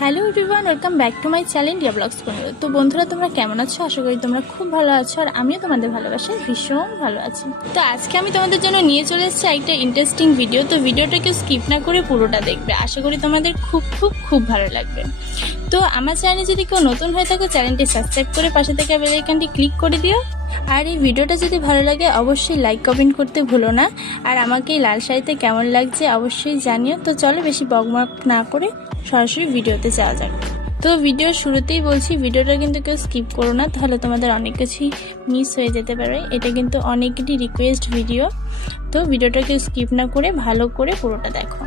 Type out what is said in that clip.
Hello everyone, welcome back to my channel Diya blogs পনেরো। তো বন্ধুরা, তোমরা কেমন আছো? আশা করি তোমরা খুব ভালো আছো, আর আমিও তোমাদের ভালোবাসায় ভীষণ ভালো আছি। তো আজকে আমি তোমাদের জন্য নিয়ে চলে এসেছি একটা ইন্টারেস্টিং ভিডিও। তো ভিডিওটা কেউ স্কিপ না করে পুরোটা দেখবে, আশা করি তোমাদের খুব খুব খুব ভালো লাগবে। তো আমার চ্যানেলে যদি কেউ নতুন হয়ে থাকো, চ্যানেলটি সাবস্ক্রাইব করে পাশে থেকে বেল আইকনটি ক্লিক করে দিও। আর এই ভিডিওটা যদি ভালো লাগে অবশ্যই লাইক কমেন্ট করতে ভুলো না। আর আমাকে এই লাল শাড়িতে কেমন লাগছে অবশ্যই জানিও। তো চলো বেশি বকবক না করে সরাসরি ভিডিওতে যাওয়া যাক। তো ভিডিওর শুরুতেই বলছি, ভিডিওটা কিন্তু কেউ স্কিপ করো না, তাহলে তোমাদের অনেক কিছুই মিস হয়ে যেতে পারে। এটা কিন্তু অনেকটি রিকোয়েস্ট ভিডিও, তো ভিডিওটা কেউ স্কিপ না করে ভালো করে পুরোটা দেখো।